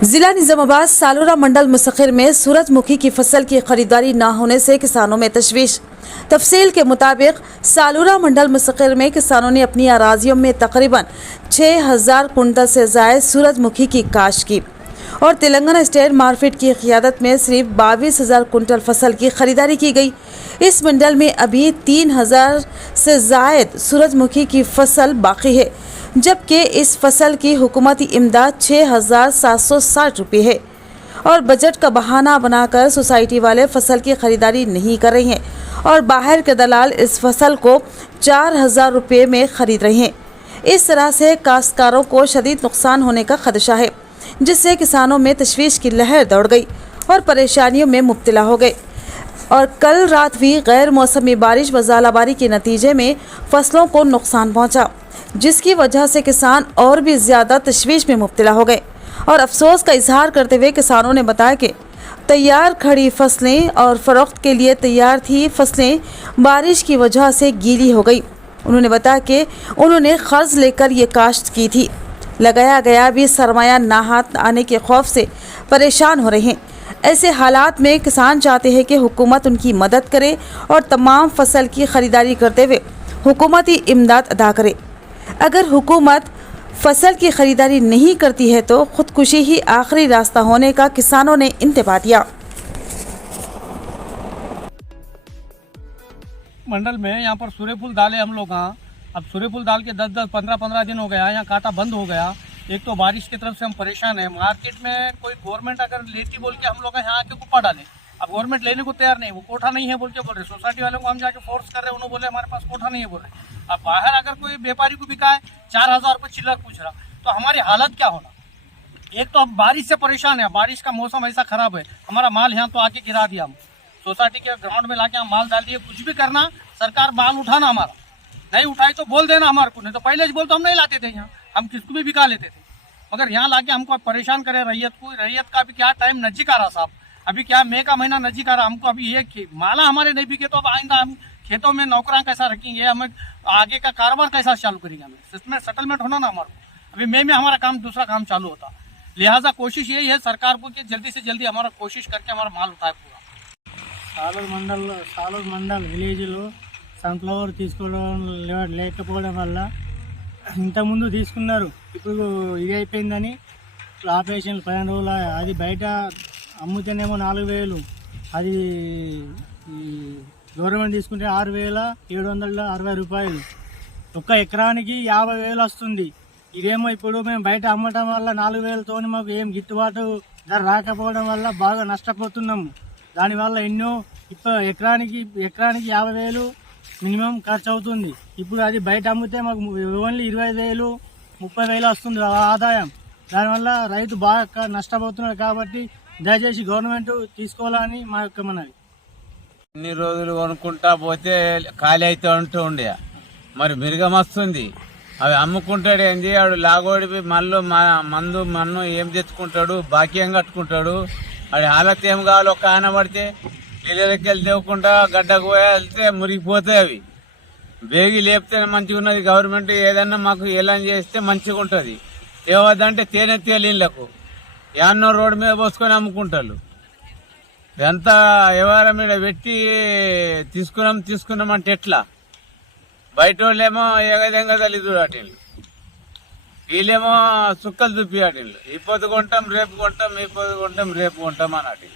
जिला निजामाबाद सालोरा मंडल मुसक्खर में सूरजमुखी की फसल की खरीदारी न होने से किसानों में तशवीश। तफसील के मुताबिक सालोरा मंडल मुसक्खर में किसानों ने अपनी अराजियों में तकरीबन 6000 कुंटल से ज़ायद सूरजमुखी की काश्त की और तेलंगाना स्टेट मार्केट की क़ियादत में सिर्फ 22,000 कुंटल फसल की खरीदारी की गई। इस मंडल में अभी 3000 से ज़ायद सूरजमुखी की फसल बाकी है, जबकि इस फसल की हुकूमती इमदाद 6,760 रुपये है और बजट का बहाना बनाकर सोसाइटी वाले फसल की खरीदारी नहीं कर रहे हैं और बाहर के दलाल इस फसल को 4,000 रुपये में खरीद रहे हैं। इस तरह से काश्तकारों को शदीद नुकसान होने का खदशा है, जिससे किसानों में तशवीश की लहर दौड़ गई और परेशानियों में मुब्तला हो गए। और कल रात भी गैर मौसमी बारिश व ज़ालाबारी के नतीजे में फसलों को नुकसान पहुंचा, जिसकी वजह से किसान और भी ज़्यादा तशवीश में मुब्तला हो गए और अफसोस का इजहार करते हुए किसानों ने बताया कि तैयार खड़ी फसलें और फ़रोख्त के लिए तैयार थी फसलें बारिश की वजह से गीली हो गई। उन्होंने बताया कि उन्होंने कर्ज लेकर ये काश्त की थी, लगाया गया भी सरमाया ना हाथ आने के खौफ से परेशान हो रहे हैं। ऐसे हालात में किसान चाहते हैं कि हुकूमत उनकी मदद करे और तमाम फसल की खरीदारी करते हुए हुकूमती इमदाद अदा करे। अगर हुकूमत फसल की खरीदारी नहीं करती है तो खुदकुशी ही आखिरी रास्ता होने का किसानों ने इंतबा दिया। मंडल में यहाँ पर सूर्यफूल डाले हम लोग। हाँ, अब सूर्यफूल डाल के 10-10, 15-15 दिन हो गया, यहाँ कांटा बंद हो गया। एक तो बारिश की तरफ से हम परेशान हैं। मार्केट में कोई गवर्नमेंट अगर लेती बोल के हम लोग यहाँ आके कुप्पा डाले, अब गवर्नमेंट लेने को तैयार नहीं, वो कोठा नहीं है बोल रहे। सोसाइटी वालों को हम जाके फोर्स कर रहे हैं, उन्होंने बोले हमारे पास कोठा नहीं है बोल रहे। अब बाहर अगर कोई व्यापारी को बिका है 4,000 रुपये चिल्लर पूछ रहा, तो हमारी हालत क्या होना। एक तो अब बारिश से परेशान है, बारिश का मौसम ऐसा खराब है, हमारा माल यहाँ तो आके गिरा दिया। हम सोसाइटी के ग्राउंड में लाके हम माल डाल दिए। कुछ भी करना, सरकार माल उठाना, हमारा नहीं उठाई तो बोल देना हमारे को, नहीं तो पहले बोल तो हम नहीं लाते थे यहाँ, हम किसको भी बिका लेते थे। मगर यहाँ लाके हमको परेशान करे रैयत को। रैयत का भी क्या टाइम नजदीक आ रहा साहब, अभी क्या मई का महीना नजदीक आ रहा। हमको अभी ये माला हमारे नहीं बिके तो अब आइंदा हम खेतों में नौकरां कैसा रखेंगे, हमें आगे का कारोबार कैसा चालू करेंगे। हमें इसमें सेटलमेंट होना ना हमारे को। अभी मई में हमारा काम दूसरा काम चालू होता, लिहाजा कोशिश यही है सरकार को कि जल्दी से जल्दी हमारा कोशिश करके हमारा माल उठाए पूरा। సాలూరు మండల్ విలేజ్లో సన్ఫ్లవర్ తీసుకోవడం లేకపోవడం వల్ల ఇంతకుముందు తీసుకున్నారు, ఇప్పుడు ఇది అయిపోయిందని ఆపరేషన్ 15 రోజులు. అది బయట అమ్ముతేనేమో 4,000, అది గవర్నమెంట్ తీసుకుంటే 6,760 రూపాయలు. ఒక్క ఎకరానికి 50,000 వస్తుంది. ఇదేమో ఇప్పుడు మేము బయట అమ్మటం వల్ల 4,000తో మాకు ఏం గిట్టుబాటు ధర రాకపోవడం వల్ల బాగా నష్టపోతున్నాము. దానివల్ల ఎన్నో ఎకరానికి 50,000 మినిమం ఖర్చు అవుతుంది. ఇప్పుడు అది బయట అమ్మితే మాకు ఓన్లీ 25,000, 30,000 వస్తుంది ఆదాయం. దానివల్ల రైతు బాగా నష్టపోతున్నాడు. కాబట్టి దయచేసి గవర్నమెంట్ తీసుకోవాలని మా యొక్క మనవి. ఇన్ని రోజులు కొనుక్కుంటా పోతే ఖాళీ అయితే అంటూ ఉండే, మరి మిరుగం వస్తుంది. అవి అమ్ముకుంటాడు ఏంది, వాడు లాగోడిపి మందు మన్ను ఏం తెచ్చుకుంటాడు, బాకీయం కట్టుకుంటాడు. అది హాలత్ ఏం కావాలి, ఒక ఆయన పడితే నీళ్ళకి వెళ్ళి తెవ్వకుండా గడ్డకు పోయి వెళ్తే మురిగిపోతాయి. అవి బేగి లేపితేనే మంచిగా ఉన్నది. గవర్నమెంట్ ఏదన్నా మాకు ఎలా చేస్తే మంచిగా ఉంటుంది. తేవద్దంటే తేనె తేలిళ్ళకు యాన్నో రోడ్డు మీద పోసుకొని అమ్ముకుంటారు. ఎంత వ్యవహారం మీద పెట్టి తీసుకున్నాం అంటే ఎట్లా? బయట వాళ్ళేమో ఎగదెంగ తల్లి చూడటిళ్ళు, వీళ్ళేమో సుక్కలు చూపి అటిళ్ళు. ఈ పొద్దు కొంటాం రేపు కొంటాం, ఈ పొద్దు కొంటాం రేపు కొంటాం అన్నట్టు.